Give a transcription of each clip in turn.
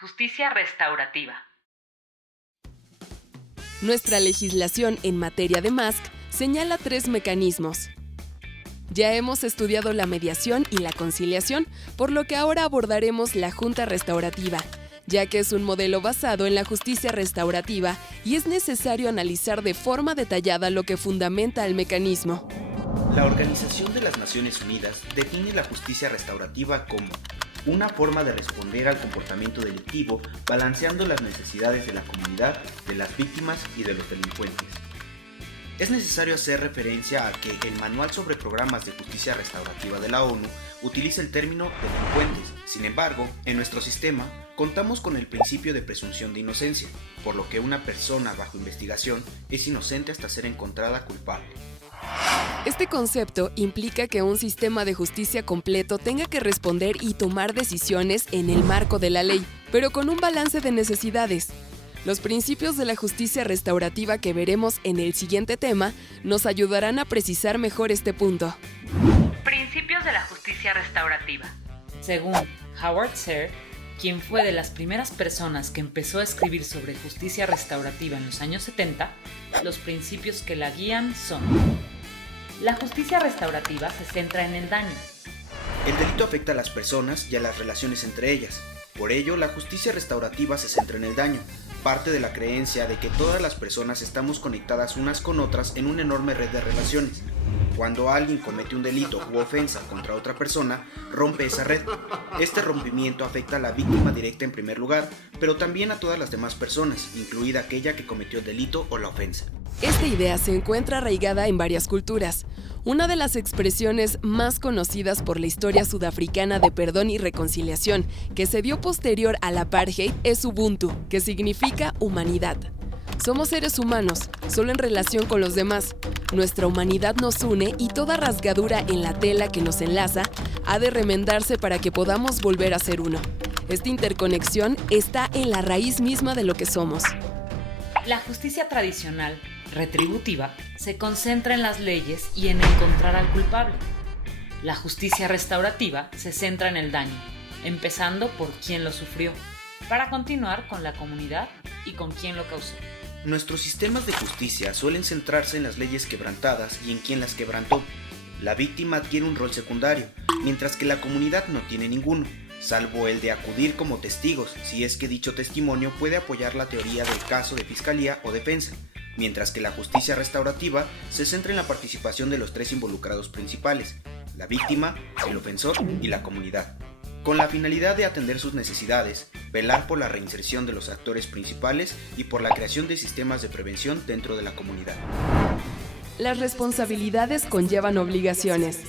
Justicia restaurativa. Nuestra legislación en materia de MASC señala 3 mecanismos. Ya hemos estudiado la mediación y la conciliación, por lo que ahora abordaremos la junta restaurativa, ya que es un modelo basado en la justicia restaurativa y es necesario analizar de forma detallada lo que fundamenta el mecanismo. La Organización de las Naciones Unidas define la justicia restaurativa como una forma de responder al comportamiento delictivo balanceando las necesidades de la comunidad, de las víctimas y de los delincuentes. Es necesario hacer referencia a que el Manual sobre Programas de Justicia Restaurativa de la ONU utiliza el término delincuentes. Sin embargo, en nuestro sistema contamos con el principio de presunción de inocencia, por lo que una persona bajo investigación es inocente hasta ser encontrada culpable. Este concepto implica que un sistema de justicia completo tenga que responder y tomar decisiones en el marco de la ley, pero con un balance de necesidades. Los principios de la justicia restaurativa que veremos en el siguiente tema nos ayudarán a precisar mejor este punto. Principios de la justicia restaurativa. Según Howard Serr, quien fue de las primeras personas que empezó a escribir sobre justicia restaurativa en los años 70, los principios que la guían son: la justicia restaurativa se centra en el daño. El delito afecta a las personas y a las relaciones entre ellas. Por ello, la justicia restaurativa se centra en el daño. Parte de la creencia de que todas las personas estamos conectadas unas con otras en una enorme red de relaciones. Cuando alguien comete un delito u ofensa contra otra persona, rompe esa red. Este rompimiento afecta a la víctima directa en primer lugar, pero también a todas las demás personas, incluida aquella que cometió el delito o la ofensa. Esta idea se encuentra arraigada en varias culturas. Una de las expresiones más conocidas por la historia sudafricana de perdón y reconciliación, que se dio posterior al apartheid, es Ubuntu, que significa humanidad. Somos seres humanos, solo en relación con los demás. Nuestra humanidad nos une y toda rasgadura en la tela que nos enlaza ha de remendarse para que podamos volver a ser uno. Esta interconexión está en la raíz misma de lo que somos. La justicia tradicional, retributiva, se concentra en las leyes y en encontrar al culpable. La justicia restaurativa se centra en el daño, empezando por quien lo sufrió, para continuar con la comunidad y con quien lo causó. Nuestros sistemas de justicia suelen centrarse en las leyes quebrantadas y en quien las quebrantó. La víctima tiene un rol secundario, mientras que la comunidad no tiene ninguno, salvo el de acudir como testigos, si es que dicho testimonio puede apoyar la teoría del caso de fiscalía o defensa, mientras que la justicia restaurativa se centra en la participación de los 3 involucrados principales, la víctima, el ofensor y la comunidad, con la finalidad de atender sus necesidades, velar por la reinserción de los actores principales y por la creación de sistemas de prevención dentro de la comunidad. Las responsabilidades conllevan obligaciones.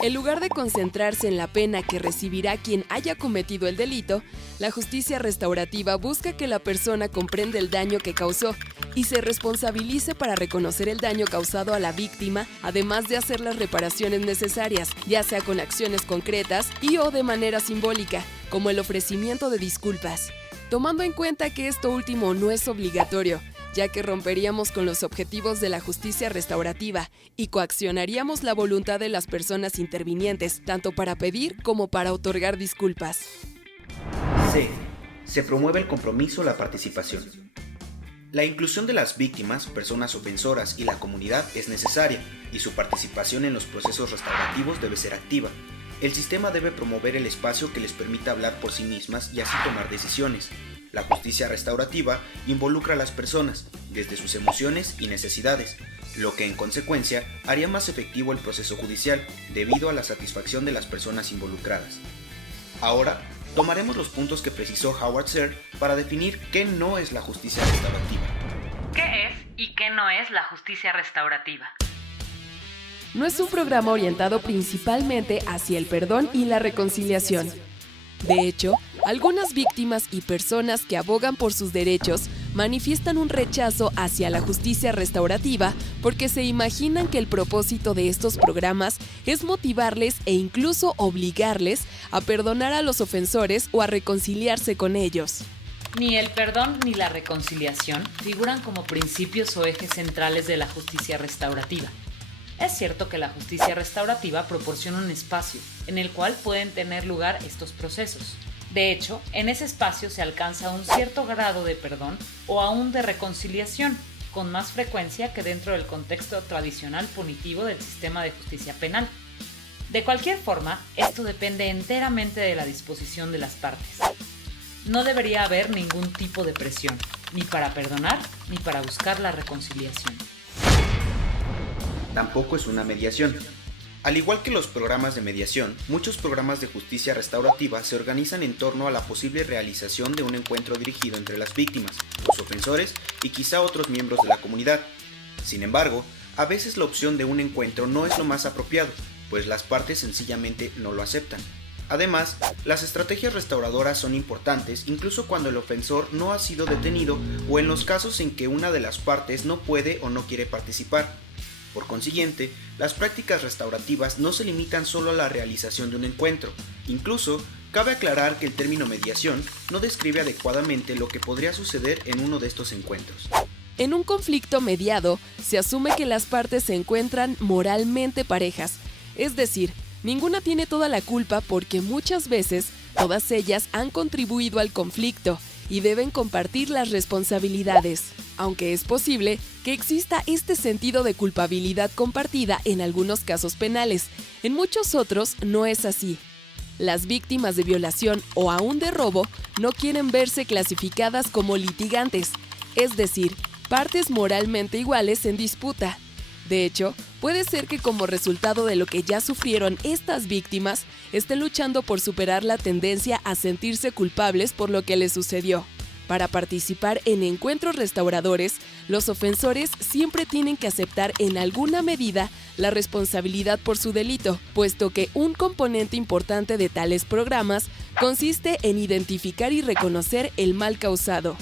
En lugar de concentrarse en la pena que recibirá quien haya cometido el delito, la justicia restaurativa busca que la persona comprenda el daño que causó y se responsabilice para reconocer el daño causado a la víctima, además de hacer las reparaciones necesarias, ya sea con acciones concretas o de manera simbólica, como el ofrecimiento de disculpas. Tomando en cuenta que esto último no es obligatorio, ya que romperíamos con los objetivos de la justicia restaurativa y coaccionaríamos la voluntad de las personas intervinientes, tanto para pedir como para otorgar disculpas. C. Se promueve el compromiso, la participación. La inclusión de las víctimas, personas ofensoras y la comunidad es necesaria, y su participación en los procesos restaurativos debe ser activa. El sistema debe promover el espacio que les permita hablar por sí mismas y así tomar decisiones. La justicia restaurativa involucra a las personas, desde sus emociones y necesidades, lo que en consecuencia haría más efectivo el proceso judicial, debido a la satisfacción de las personas involucradas. Ahora, tomaremos los puntos que precisó Howard Serr para definir qué no es la justicia restaurativa. ¿Qué es y qué no es la justicia restaurativa? No es un programa orientado principalmente hacia el perdón y la reconciliación. De hecho, algunas víctimas y personas que abogan por sus derechos manifiestan un rechazo hacia la justicia restaurativa porque se imaginan que el propósito de estos programas es motivarles e incluso obligarles a perdonar a los ofensores o a reconciliarse con ellos. Ni el perdón ni la reconciliación figuran como principios o ejes centrales de la justicia restaurativa. Es cierto que la justicia restaurativa proporciona un espacio en el cual pueden tener lugar estos procesos. De hecho, en ese espacio se alcanza un cierto grado de perdón o aún de reconciliación, con más frecuencia que dentro del contexto tradicional punitivo del sistema de justicia penal. De cualquier forma, esto depende enteramente de la disposición de las partes. No debería haber ningún tipo de presión, ni para perdonar, ni para buscar la reconciliación. Tampoco es una mediación. Al igual que los programas de mediación, muchos programas de justicia restaurativa se organizan en torno a la posible realización de un encuentro dirigido entre las víctimas, los ofensores y quizá otros miembros de la comunidad. Sin embargo, a veces la opción de un encuentro no es lo más apropiado, pues las partes sencillamente no lo aceptan. Además, las estrategias restauradoras son importantes incluso cuando el ofensor no ha sido detenido o en los casos en que una de las partes no puede o no quiere participar. Por consiguiente, las prácticas restaurativas no se limitan solo a la realización de un encuentro. Incluso, cabe aclarar que el término mediación no describe adecuadamente lo que podría suceder en uno de estos encuentros. En un conflicto mediado, se asume que las partes se encuentran moralmente parejas, es decir, ninguna tiene toda la culpa porque muchas veces todas ellas han contribuido al conflicto y deben compartir las responsabilidades, aunque es posible que exista este sentido de culpabilidad compartida en algunos casos penales. En muchos otros no es así. Las víctimas de violación o aún de robo no quieren verse clasificadas como litigantes, es decir, partes moralmente iguales en disputa. De hecho, puede ser que como resultado de lo que ya sufrieron estas víctimas, estén luchando por superar la tendencia a sentirse culpables por lo que les sucedió. Para participar en encuentros restauradores, los ofensores siempre tienen que aceptar en alguna medida la responsabilidad por su delito, puesto que un componente importante de tales programas consiste en identificar y reconocer el mal causado.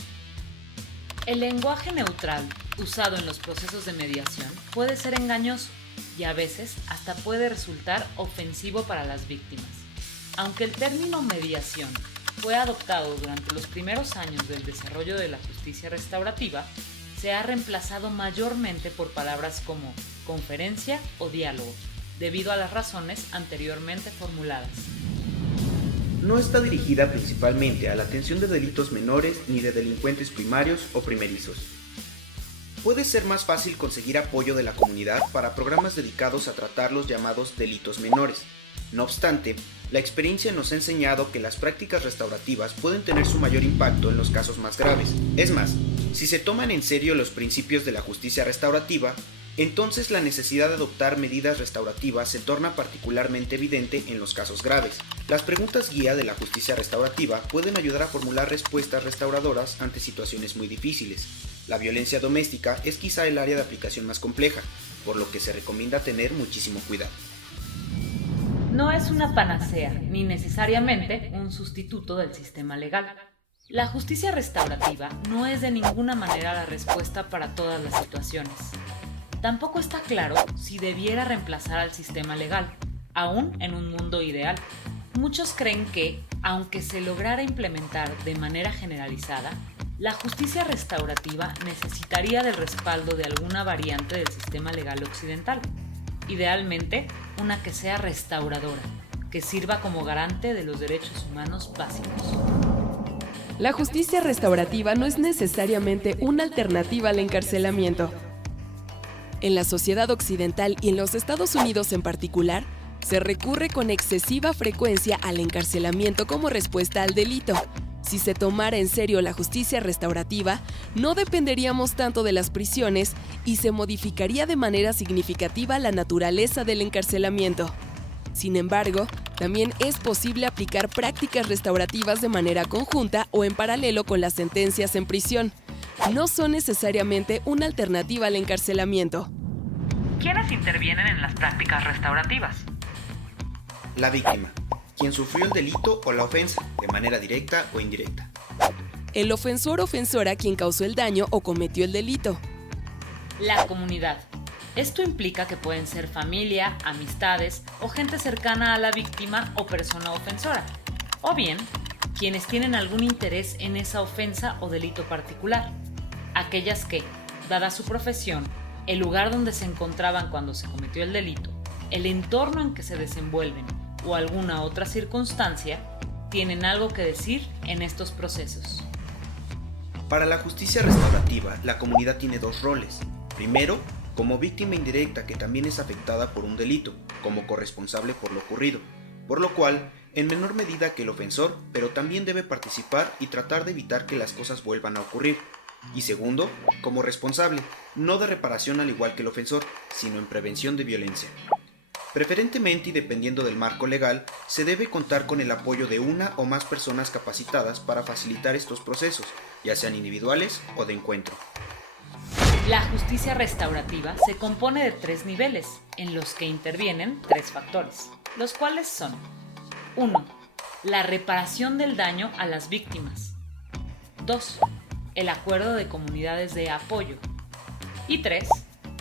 El lenguaje neutral usado en los procesos de mediación puede ser engañoso y a veces hasta puede resultar ofensivo para las víctimas. Aunque el término mediación fue adoptado durante los primeros años del desarrollo de la justicia restaurativa, se ha reemplazado mayormente por palabras como conferencia o diálogo, debido a las razones anteriormente formuladas. No está dirigida principalmente a la atención de delitos menores ni de delincuentes primarios o primerizos. Puede ser más fácil conseguir apoyo de la comunidad para programas dedicados a tratar los llamados delitos menores. No obstante, la experiencia nos ha enseñado que las prácticas restaurativas pueden tener su mayor impacto en los casos más graves. Es más, si se toman en serio los principios de la justicia restaurativa, entonces la necesidad de adoptar medidas restaurativas se torna particularmente evidente en los casos graves. Las preguntas guía de la justicia restaurativa pueden ayudar a formular respuestas restauradoras ante situaciones muy difíciles. La violencia doméstica es quizá el área de aplicación más compleja, por lo que se recomienda tener muchísimo cuidado. No es una panacea, ni necesariamente un sustituto del sistema legal. La justicia restaurativa no es de ninguna manera la respuesta para todas las situaciones. Tampoco está claro si debiera reemplazar al sistema legal, aún en un mundo ideal. Muchos creen que, aunque se lograra implementar de manera generalizada, la justicia restaurativa necesitaría del respaldo de alguna variante del sistema legal occidental, idealmente una que sea restauradora, que sirva como garante de los derechos humanos básicos. La justicia restaurativa no es necesariamente una alternativa al encarcelamiento. En la sociedad occidental y en los Estados Unidos en particular, se recurre con excesiva frecuencia al encarcelamiento como respuesta al delito. Si se tomara en serio la justicia restaurativa, no dependeríamos tanto de las prisiones y se modificaría de manera significativa la naturaleza del encarcelamiento. Sin embargo, también es posible aplicar prácticas restaurativas de manera conjunta o en paralelo con las sentencias en prisión. No son necesariamente una alternativa al encarcelamiento. ¿Quiénes intervienen en las prácticas restaurativas? La víctima, quien sufrió el delito o la ofensa, de manera directa o indirecta. El ofensor o ofensora, quien causó el daño o cometió el delito. La comunidad. Esto implica que pueden ser familia, amistades o gente cercana a la víctima o persona ofensora, o bien quienes tienen algún interés en esa ofensa o delito particular. Aquellas que, dada su profesión, el lugar donde se encontraban cuando se cometió el delito, el entorno en que se desenvuelven o alguna otra circunstancia, tienen algo que decir en estos procesos. Para la justicia restaurativa, la comunidad tiene dos roles. Primero, como víctima indirecta que también es afectada por un delito, como corresponsable por lo ocurrido, por lo cual, en menor medida que el ofensor, pero también debe participar y tratar de evitar que las cosas vuelvan a ocurrir. Y segundo, como responsable, no de reparación al igual que el ofensor, sino en prevención de violencia. Preferentemente y dependiendo del marco legal, se debe contar con el apoyo de una o más personas capacitadas para facilitar estos procesos, ya sean individuales o de encuentro. La justicia restaurativa se compone de 3 niveles, en los que intervienen 3 factores, los cuales son: 1. La reparación del daño a las víctimas. 2. El acuerdo de comunidades de apoyo. Y 3.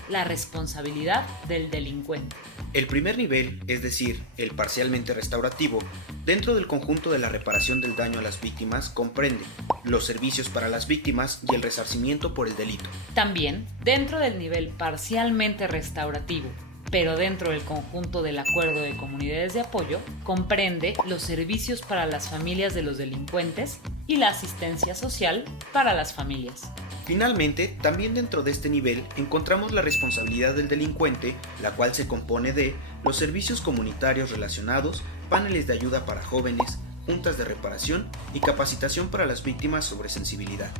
La responsabilidad del delincuente. El primer nivel, es decir, el parcialmente restaurativo, dentro del conjunto de la reparación del daño a las víctimas comprende los servicios para las víctimas y el resarcimiento por el delito. También, dentro del nivel parcialmente restaurativo, pero dentro del conjunto del acuerdo de comunidades de apoyo, comprende los servicios para las familias de los delincuentes y la asistencia social para las familias. Finalmente, también dentro de este nivel encontramos la responsabilidad del delincuente, la cual se compone de los servicios comunitarios relacionados, paneles de ayuda para jóvenes, juntas de reparación y capacitación para las víctimas sobre sensibilidad.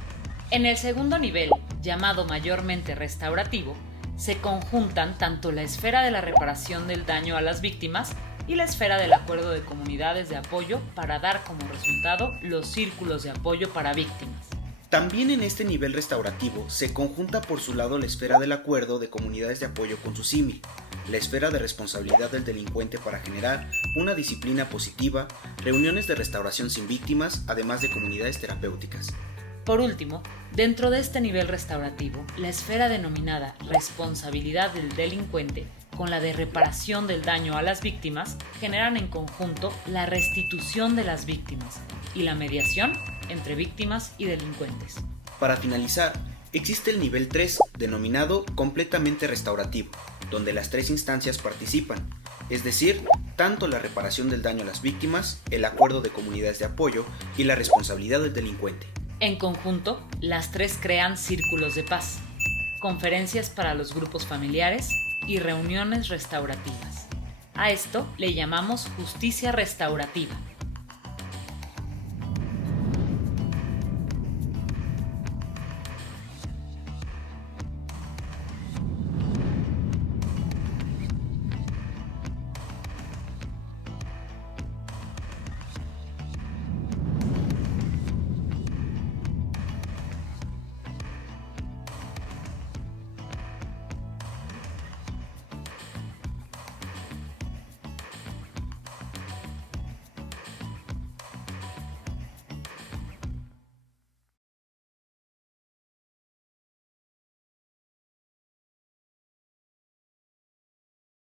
En el segundo nivel, llamado mayormente restaurativo, se conjuntan tanto la esfera de la reparación del daño a las víctimas y la esfera del acuerdo de comunidades de apoyo para dar como resultado los círculos de apoyo para víctimas. También en este nivel restaurativo se conjunta por su lado la esfera del acuerdo de comunidades de apoyo con su símil, la esfera de responsabilidad del delincuente para generar una disciplina positiva, reuniones de restauración sin víctimas, además de comunidades terapéuticas. Por último, dentro de este nivel restaurativo, la esfera denominada responsabilidad del delincuente con la de reparación del daño a las víctimas generan en conjunto la restitución de las víctimas y la mediación entre víctimas y delincuentes. Para finalizar, existe el nivel 3, denominado completamente restaurativo, donde las 3 instancias participan, es decir, tanto la reparación del daño a las víctimas, el acuerdo de comunidades de apoyo y la responsabilidad del delincuente. En conjunto, las 3 crean círculos de paz, conferencias para los grupos familiares y reuniones restaurativas. A esto le llamamos justicia restaurativa.